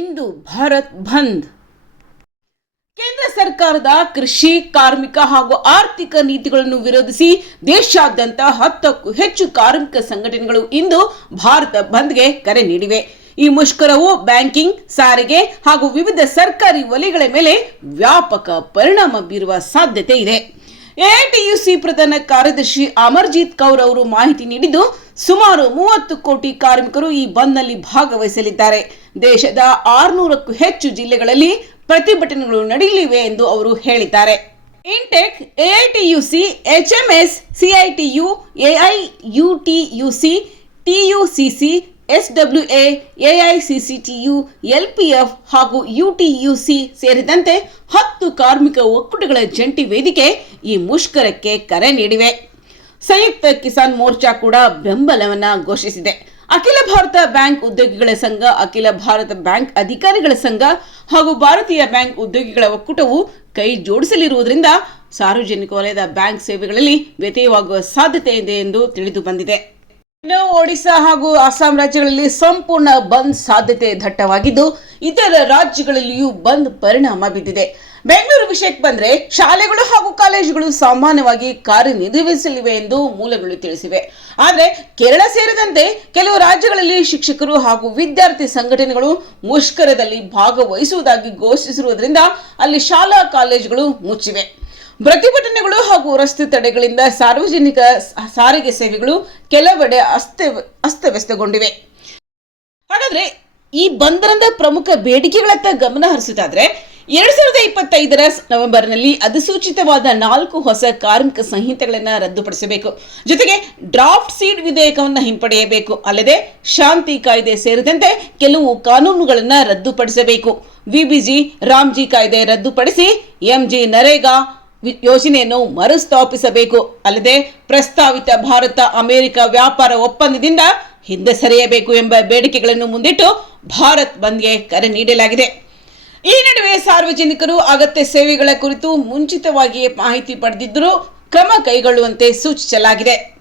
ಇಂದು ಭಾರತ್ ಬಂದ್. ಕೇಂದ್ರ ಸರ್ಕಾರದ ಕೃಷಿ, ಕಾರ್ಮಿಕ ಹಾಗೂ ಆರ್ಥಿಕ ನೀತಿಗಳನ್ನು ವಿರೋಧಿಸಿ ದೇಶಾದ್ಯಂತ ಹತ್ತಕ್ಕೂ ಹೆಚ್ಚು ಕಾರ್ಮಿಕ ಸಂಘಟನೆಗಳು ಇಂದು ಭಾರತ ಬಂದ್ಗೆ ಕರೆ ನೀಡಿವೆ. ಈ ಮುಷ್ಕರವು ಬ್ಯಾಂಕಿಂಗ್, ಸಾರಿಗೆ ಹಾಗೂ ವಿವಿಧ ಸರ್ಕಾರಿ ವಲಯಗಳ ಮೇಲೆ ವ್ಯಾಪಕ ಪರಿಣಾಮ ಬೀರುವ ಸಾಧ್ಯತೆ ಇದೆ. ಎಐಟಿಯುಸಿ ಪ್ರಧಾನ ಕಾರ್ಯದರ್ಶಿ ಅಮರ್ಜಿತ್ ಕೌರ್ ಅವರು ಮಾಹಿತಿ ನೀಡಿದ್ದು, ಸುಮಾರು ಮೂವತ್ತು ಕೋಟಿ ಕಾರ್ಮಿಕರು ಈ ಬಂದ್ನಲ್ಲಿ ಭಾಗವಹಿಸಲಿದ್ದಾರೆ. ದೇಶದ ಆರುನೂರಕ್ಕೂ ಹೆಚ್ಚು ಜಿಲ್ಲೆಗಳಲ್ಲಿ ಪ್ರತಿಭಟನೆಗಳು ನಡೆಯಲಿವೆ ಎಂದು ಅವರು ಹೇಳಿದ್ದಾರೆ. INTUC AITUC, HMS, CITU, AIUTUC, TUCC, SWA, AICCTU, LPF ಹಾಗೂ ಯುಟಿಯುಸಿ ಸೇರಿದಂತೆ ಹತ್ತು ಕಾರ್ಮಿಕ ಒಕ್ಕೂಟಗಳ ಜಂಟಿ ವೇದಿಕೆ ಈ ಮುಷ್ಕರಕ್ಕೆ ಕರೆ ನೀಡಿವೆ. ಸಂಯುಕ್ತ ಕಿಸಾನ್ ಮೋರ್ಚಾ ಕೂಡ ಬೆಂಬಲವನ್ನ ಘೋಷಿಸಿದೆ. ಅಖಿಲ ಭಾರತ ಬ್ಯಾಂಕ್ ಉದ್ಯೋಗಿಗಳ ಸಂಘ, ಅಖಿಲ ಭಾರತ ಬ್ಯಾಂಕ್ ಅಧಿಕಾರಿಗಳ ಸಂಘ ಹಾಗೂ ಭಾರತೀಯ ಬ್ಯಾಂಕ್ ಉದ್ಯೋಗಿಗಳ ಒಕ್ಕೂಟವು ಕೈ ಜೋಡಿಸಲಿರುವುದರಿಂದ ಸಾರ್ವಜನಿಕ ವಲಯದ ಬ್ಯಾಂಕ್ ಸೇವೆಗಳಲ್ಲಿ ವ್ಯತ್ಯಯವಾಗುವ ಸಾಧ್ಯತೆ ಇದೆ ಎಂದು ತಿಳಿದು ಬಂದಿದೆ. ಇನ್ನು ಒಡಿಶಾ ಹಾಗೂ ಅಸ್ಸಾಂ ರಾಜ್ಯಗಳಲ್ಲಿ ಸಂಪೂರ್ಣ ಬಂದ್ ಸಾಧ್ಯತೆ ದಟ್ಟವಾಗಿದ್ದು, ಇತರ ರಾಜ್ಯಗಳಲ್ಲಿಯೂ ಬಂದ್ ಪರಿಣಾಮ ಬಿದ್ದಿದೆ ಬೆಂಗಳೂರು ವಿಷಯಕ್ಕೆ ಬಂದ್ರೆ ಶಾಲೆಗಳು ಹಾಗೂ ಕಾಲೇಜುಗಳು ಸಾಮಾನ್ಯವಾಗಿ ಕಾರ್ಯನಿರ್ವಹಿಸಲಿವೆ ಎಂದು ಮೂಲಗಳು ತಿಳಿಸಿವೆ. ಆದರೆ ಕೇರಳ ಸೇರಿದಂತೆ ಕೆಲವು ರಾಜ್ಯಗಳಲ್ಲಿ ಶಿಕ್ಷಕರು ಹಾಗೂ ವಿದ್ಯಾರ್ಥಿ ಸಂಘಟನೆಗಳು ಮುಷ್ಕರದಲ್ಲಿ ಭಾಗವಹಿಸುವುದಾಗಿ ಘೋಷಿಸಿರುವುದರಿಂದ ಅಲ್ಲಿ ಶಾಲಾ ಕಾಲೇಜುಗಳು ಮುಚ್ಚಿವೆ. ಪ್ರತಿಭಟನೆಗಳು ಹಾಗೂ ರಸ್ತೆ ತಡೆಗಳಿಂದ ಸಾರ್ವಜನಿಕ ಸಾರಿಗೆ ಸೇವೆಗಳು ಕೆಲವೆಡೆ ಅಸ್ತ ಅಸ್ತವ್ಯಸ್ತಗೊಂಡಿವೆ. ಹಾಗಾದ್ರೆ ಈ ಬಂದರದ ಪ್ರಮುಖ ಬೇಡಿಕೆಗಳತ್ತ ಗಮನ ಹರಿಸುತ್ತಾದ್ರೆ ಎರಡ್ ಸಾವಿರದ ಇಪ್ಪತ್ತೈದರ ನವೆಂಬರ್ನಲ್ಲಿ ಅಧಿಸೂಚಿತವಾದ ನಾಲ್ಕು ಹೊಸ ಕಾರ್ಮಿಕ ಸಂಹಿತೆಗಳನ್ನು ರದ್ದುಪಡಿಸಬೇಕು. ಜೊತೆಗೆ ಡ್ರಾಫ್ಟ್ ಸೀಡ್ ವಿಧೇಯಕವನ್ನು ಹಿಂಪಡೆಯಬೇಕು. ಅಲ್ಲದೆ ಶಾಂತಿ ಕಾಯ್ದೆ ಸೇರಿದಂತೆ ಕೆಲವು ಕಾನೂನುಗಳನ್ನು ರದ್ದುಪಡಿಸಬೇಕು. ವಿಬಿಜಿ ರಾಮ್ಜಿ ಕಾಯ್ದೆ ರದ್ದುಪಡಿಸಿ ಎಂಜಿ ನರೇಗಾ ಯೋಜನೆಯನ್ನು ಮರುಸ್ಥಾಪಿಸಬೇಕು. ಅಲ್ಲದೆ ಪ್ರಸ್ತಾವಿತ ಭಾರತ ಅಮೆರಿಕ ವ್ಯಾಪಾರ ಒಪ್ಪಂದದಿಂದ ಹಿಂದೆ ಸರಿಯಬೇಕು ಎಂಬ ಬೇಡಿಕೆಗಳನ್ನು ಮುಂದಿಟ್ಟು ಭಾರತ್ ಬಂದ್ಗೆ ಕರೆ ನೀಡಲಾಗಿದೆ. ಈ ನಡುವೆ ಸಾರ್ವಜನಿಕರು ಅಗತ್ಯ ಸೇವೆಗಳ ಕುರಿತು ಮುಂಚಿತವಾಗಿಯೇ ಮಾಹಿತಿ ಪಡೆದಿದ್ದರೂ ಕ್ರಮ ಕೈಗೊಳ್ಳುವಂತೆ ಸೂಚಿಸಲಾಗಿದೆ.